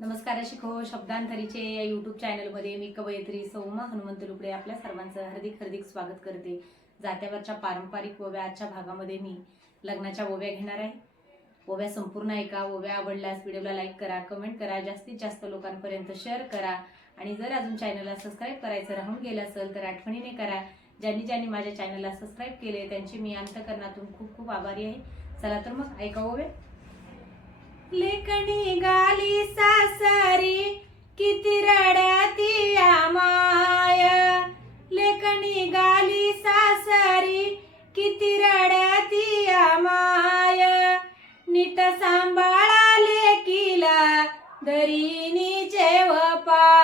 नमस्कार शिखो शब्दांतरीचे या युट्यूब चॅनलमध्ये मी कवयित्री सौमा हनुमंत लुकडे आपल्या सर्वांचं हार्दिक हार्दिक स्वागत करते. जात्यावरच्या पारंपरिक ओव्या आजच्या भागामध्ये मी लग्नाच्या ओव्या घेणार आहे. ओव्या संपूर्ण ऐका ओव्या आवडल्यास व्हिडिओला लाईक करा कमेंट करा जास्तीत जास्त लोकांपर्यंत शेअर करा. आणि जर अजून चॅनलला सबस्क्राईब करायचं राहून गेलं असेल तर आठवणीने करा. ज्यांनी ज्यांनी माझ्या चॅनलला सबस्क्राईब केले त्यांची मी अंतकरणातून खूप खूप आभारी आहे. चला तर मग ऐका ओव्या. लेखणी गाली सासरी किती रडती माय लेखणी गाली सासरी किती रडती माय नीट सांभाळा लेकीला दरीनी जेव पा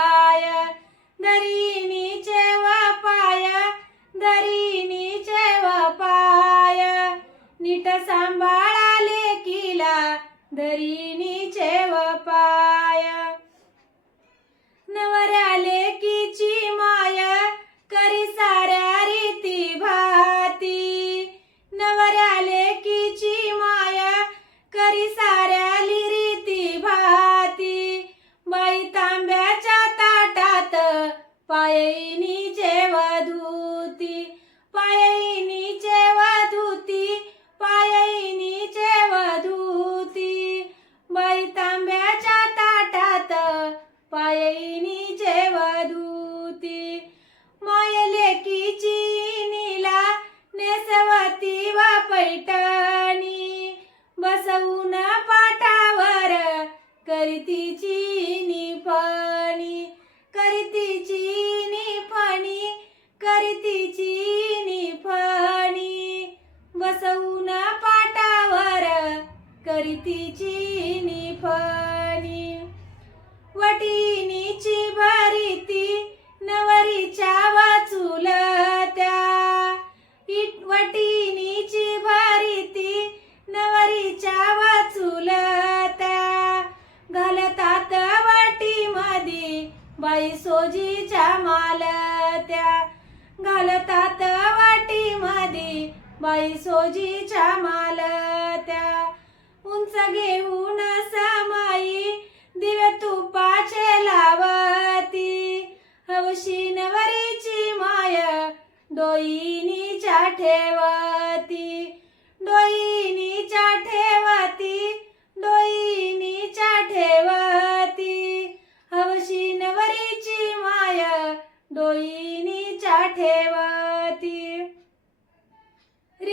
लेकीला चेव व पाय. नवऱ्या लेकीची माय करी साऱ्या रीती भाती. नवऱ्या लेकीची माय करी साऱ्या बसवून पाटावर करीतीची निफणी. वटिनीची भरीती नवरीच्या वाचुलत्या इट वटिनीची भरीती नवरीच्या वाचुलत्या घालतात वाटीमध्ये बाई सोजीच्या मालत्या. घालतात वाटीमध्ये बाई सोजीच्या मालत्या. उंच घेऊन समाई दिव्य तुपाचे लावती. हवशी नवरीची माय डोईनीच्या ठेवा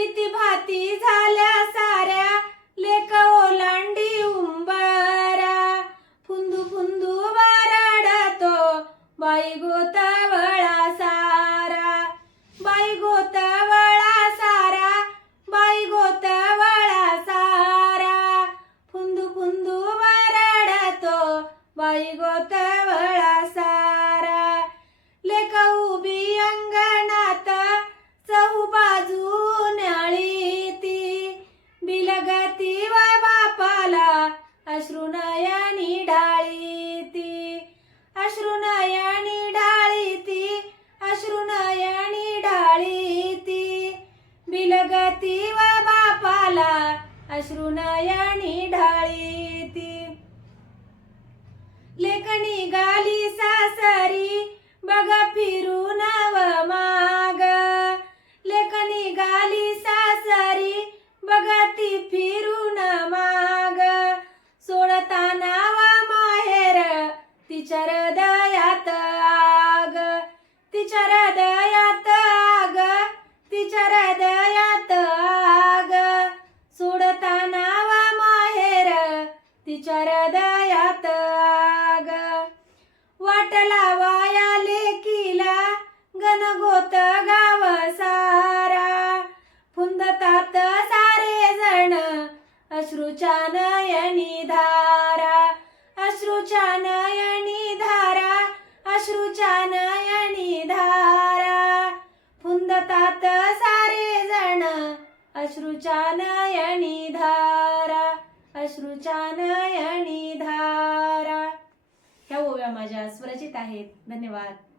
रीती भाती झाल्या साऱ्या लेक ओलांडी उंबारा फुंदू फुंदू बरडतो बाई गोतावळा बापाला अश्रुनयनी ढाळीती अश्रुनयनी ढाळीती अश्रुनयनी ढाळीती बिलगती व बापाला अश्रुनयनी ढाळीती लेखणी गाली सासरी बघ फिरून तिच्या हृदयात आग तिच्या हृदयात आग. सोडताना व माहेर तिच्या हृदय अश्रूच्या नयनी धारा अश्रुचा नयनी धारा. ह्या ओव्या माझ्या स्वरचित आहेत. धन्यवाद.